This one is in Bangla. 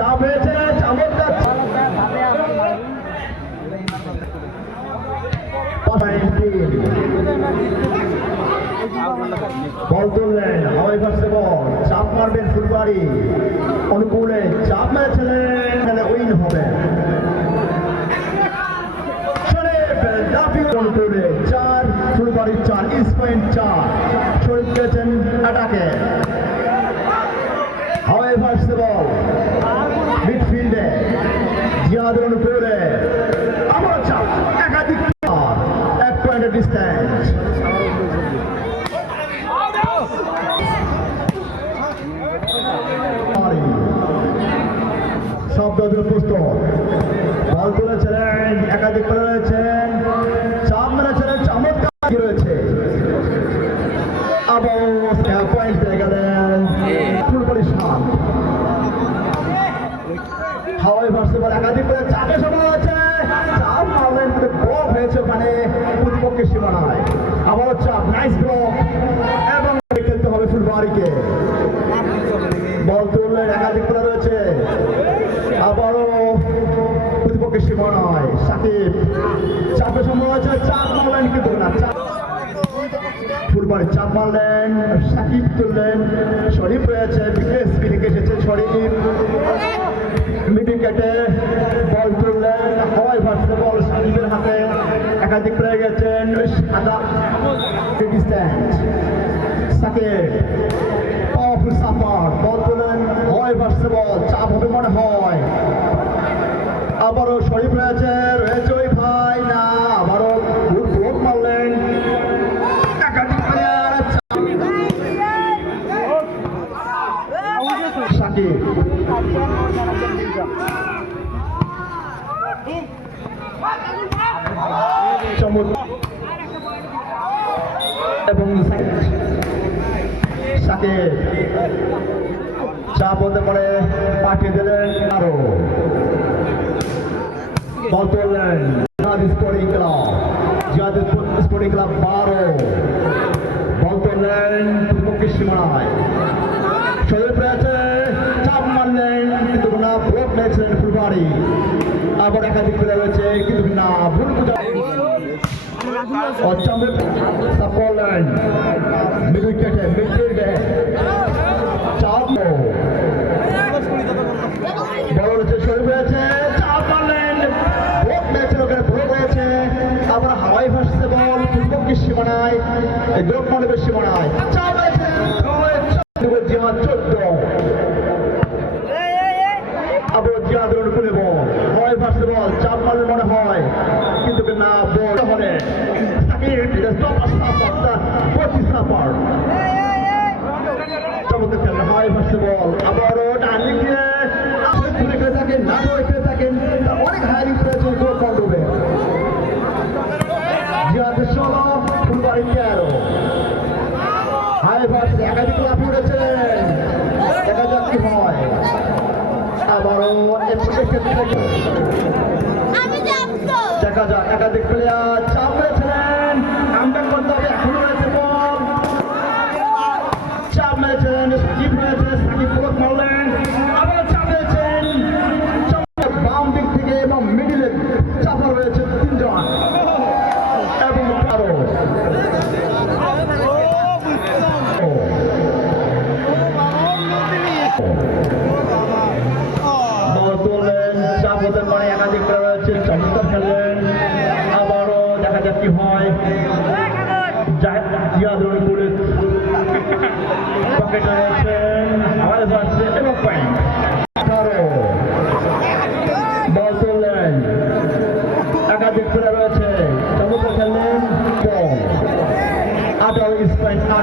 চাপ হয়েছে চমৎকার বল তুললেন হাওয়াই ভার্সে বল চাপ মারবেন ফুলবাড়ি অনুকূলে চাপ মেরেছিলেন উইন হবে অনুকূলে 4 ফুলবাড়ি 4 ইস্ট পয়েন্ট 4 শরীফ পেয়েছেন অ্যাটাকে হাওয়াই ভার্সে বল মিডফিল্ডে জিয়াদের অনুকূলে আবার চাপ একাধিক 1 পয়েন্টের ডিস্টেন্স শব্দ প্রস্তুত বল তুলেছিলেন একাধিক করে রয়েছেন চাপ মেরেছিলেন চমৎকার রয়েছে আবার পয়েন্ট পেয়ে গেলেন ফুলবাড়ি 7 হাওয়াই ভার্সে বল একাধিক করে চাপে সময় হয়েছে চাপ মারলেন ব্লক হয়েছে ওখানে প্রতিপক্ষের সীমানায় আবারও চাপ নাইস ব্লক এবং খেলতে হবে ফুলবাড়িকে বল তুললেন একাধিক করে রয়েছে আবারও প্রতিপক্ষের সীমানায় সাকিব চাপে সময় হয়েছে চাপ মারলেন কিন্তু না ফুলবাড়ি চাপ মারলেন সাকিব তুললেন শরীফ রয়েছে বিকেশ ফিরে এসেছে শরীফ মিডিল কেটে বল তুললেন হাওয়াই ভার্সে বল সাকিবের হাতে একাধিক পেয়ে গেছেন সাদা ডিস্টেন্স সাকিব পাওয়ারফুল সাপোর্ট বল তুলেন হাওয়াই ভার্সে বল চাপ হবে মনে হয় আবারও শরীফ রয়েছে ওই ভাই না আবারও ব্লক মারলেন একাধিক প্লেয়ার সাকিব এবং সাকিব চাপ হতে পারে পাঠিয়ে দিলেন আরো বল তুললেন স্পোর্টিং ক্লাব জিয়াদের স্পোর্টিং ক্লাব 12 বল তুললেন প্রতিপক্ষের সীমানায় শরীফ রয়েছে চাপ মারলেন কিন্তু না ব্লক নিয়েছিলেন ফুলবাড়ি আবার একাধিক প্লেয়ার রয়েছে কিন্তু না ভুল বুঝা সাপোর্টলেন মিডল কেটে মিডফিল্ডে চাপ বল রয়েছে শরীফ রয়েছে চাপ মারলেন ব্লক নিয়েছিল ওখানে ব্লক হয়েছে আবার হাওয়াই ভার্সে বল প্রতিপক্ষের সীমানায় ব্লক মানবের সীমানায় চাপ হয়েছে জিয়াদ 14 আবার জিয়াদের অনুকূলে বল হাওয়াই ভার্সে বল চাপ মারলে মনে হয় কিন্তু না বল হলে চমৎকার খেলা হাওয়াই ভার্সে বল আবারও ডান দিকে তুলে খেলে থাকেন না খেলে থাকেন অনেক হায়ারিং করেছে করবে জিয়াদের 16 ফুলবাড়ি 13 হাওয়াই ভার্সে একাধিক লাফি উঠেছেন দেখা যাক কি হয় আবারও দেখা যাক একাধিক প্লেয়ার চাপ মেরেছিলেন কামব্যাক করতে হবে এখনো রয়েছে বল চাপ মেরেছেন সাকিব রয়েছে সাকিব ব্লক মারলেন আবার চাপ মেরেছেন বাম দিক থেকে এবং মিডিলে চাপা রয়েছে 3 জন এবং আরো বল তুললেন চাপ হতে পারে একাধিক প্লেয়ার রয়েছে চমৎকার খেললেন আবারও দেখা যাক কি হয় জিয়াদ অনুকূলে পকেটে রয়েছেন হাওয়াই ভার্সে এবং পয়েন্ট বল তুললেন একাধিক প্লেয়ার রয়েছে চমৎকার খেললেন বল 18 ইস্ট পয়েন্ট 18